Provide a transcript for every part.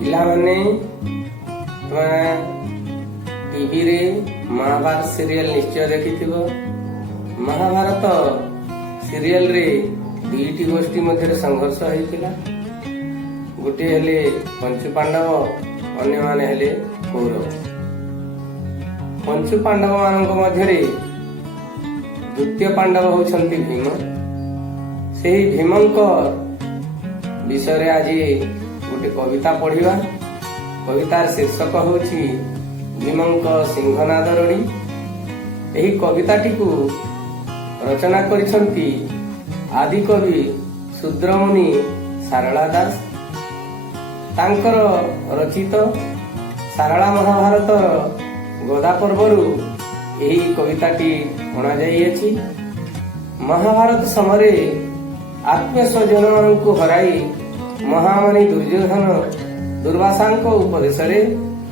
ପିଲାମାନେ टीवी रे महाभारत सीरियल निश्चय देखिथिबो। महाभारत सीरियल रे दुईटी गोष्ठी मध्य संघर्ष होइतिला। गोटे हेले पंचु पांडव, अन्य माने हेले कौरव। पंचु पांडव मानक मध्य द्वितीय पांडव होउछंती भीम। सेही भीमंक विषय रे आज गोटे कविता पढ़िबा। कवितार शीर्षक होउछि भीमंक सिंहनाद रड़ी। एही कविताटी को रचना करिसंती आदि कवि शूद्रमुनि सारला दास। तांकर रचित सारला महाभारत गदा पर्वरु एही कविताटी अणा जाइएछि। महाभारत समय आत्मीय स्वजन को हराई महामानी दुर्योधन दुर्वासांक उपदेश रे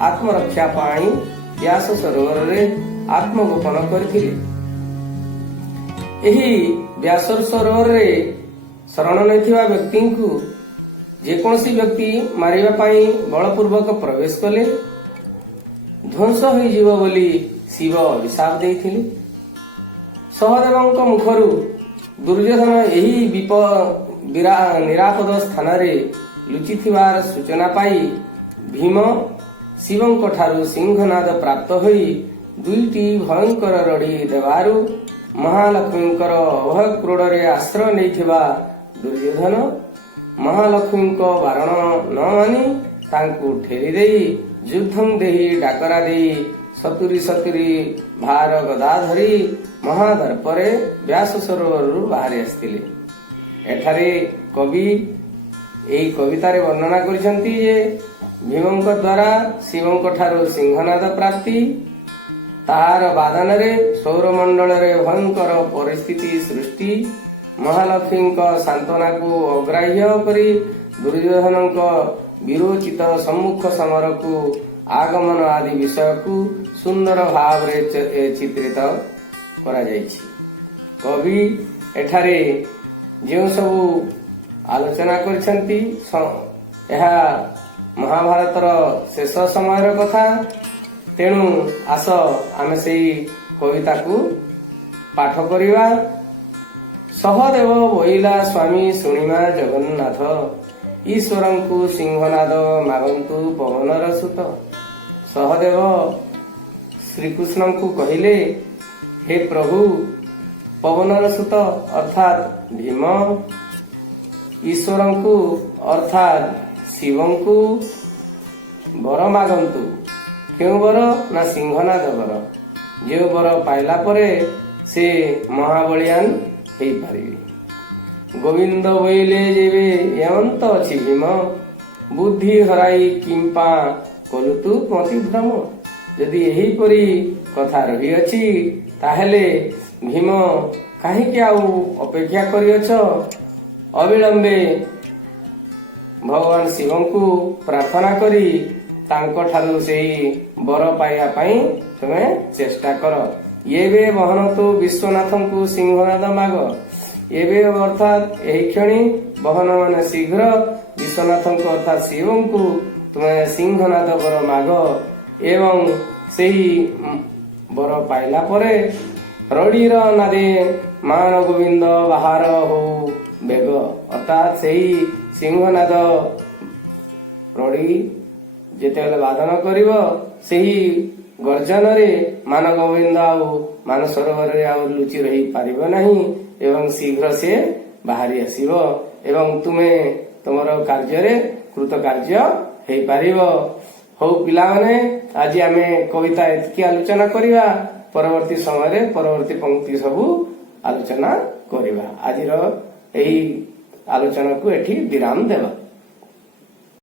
आत्मरक्षा पाई व्यास सरोवर रे आत्मगोपन करथिले। एही व्यास सरोवर रे शरण नैथिबा व्यक्ति को जेकोसी व्यक्ति मारिबा पाई बलपूर्वक प्रवेश कले ध्वंस होई जीव बोली शिव अभिशाप देइथिले। सहदेवंक मुखरु दुर्योधन एही निरापद स्थान रे लुचिथिबार सूचना पाई भीम शिवंक ठारू सिंहनाद प्राप्त होई दुईटी भयंकर रड़ी देवारु महालक्ष्मींकर अभय क्रोड़रे आश्रय नैथिबा दुर्योधन महालक्ष्मींक बारण न मानी तांकु ठेली देई युद्धं देही डाकरा देई सतुरी भार गदा धरी महादर्परे व्यास सरोवरु बाहरी आस्तिले। एठारे कवि एही कवितारे वर्णना करिसंती जे भीमंक द्वारा शिवंक ठारू सिंहनाद प्राप्ति, तार बादन रे सौरमंडल रे भयंकर परिस्थिति सृष्टि, महालक्ष्मी सांत्वना को अग्राह्य करी दुर्योधनक विरोचित सम्मुख समर को आगमन आदि विषय को सुंदर भाव रे चित्रित करा जायछि। कवि एठारे जो सबु आलोचना करिसंती एहा महाभारतर शेष समय कथा। तेणु आस आमे सेही कविता को पाठ करिबा। सहदेव बोइला स्वामी शुणिमा जगन्नाथ, ईश्वरं को सिंहनाद मागंतु पवनर सुत। सहदेव श्रीकृष्ण को कहिले, हे प्रभु पवनर सुत अर्थात भीम, ईश्वरं को अर्थात शिवं को बर मागंतु। क्यों बर ना सिंहनाद बर, जो बर पाइला परे से महाबलियान हेई पारिबे। गोविंद बोइले जेबे यमंत अछि भीम, बुद्धि हराई किंपा कलुतु मति भ्रम। यदि एही परी कथा रही अछि ताहेले भीम काहेकि आउ अपेक्षा करियछ? अविलंबे भगवान शिवं को प्रार्थना करी तांको ठारू सेही बर पाइबा पई तुमे चेष्टा कर। येबे बहनतु विश्वनाथं को सिंहनाद माग। येबे अर्थात एही क्षणी बहन माने शीघ्र विश्वनाथं को अर्थात शिवं को तुमे सिंहनाद बर माग। एवं सेही बर पाइला परे रड़ीर नादे मान गोविंद बाहर हो बेग। अर्थात सेही सिंहनाद रड़ी जेतेबेले बादन करिव सेही गर्जन रे मान गोविंद आउ मान सरोवर रे आउ लुचि रही पारिब नाही एवं शीघ्र से बाहरी आसीब एवं तुमे तुमर कार्य रे कृत कार्य हेई पारिब। हो पिला माने आज आमे कविता एतकी आलोचना करिवा। परवर्ती समय रे परवर्ती पंक्ति सबु आलोचना करिवा। आजिर एही आलोचना को एठी विराम देवा।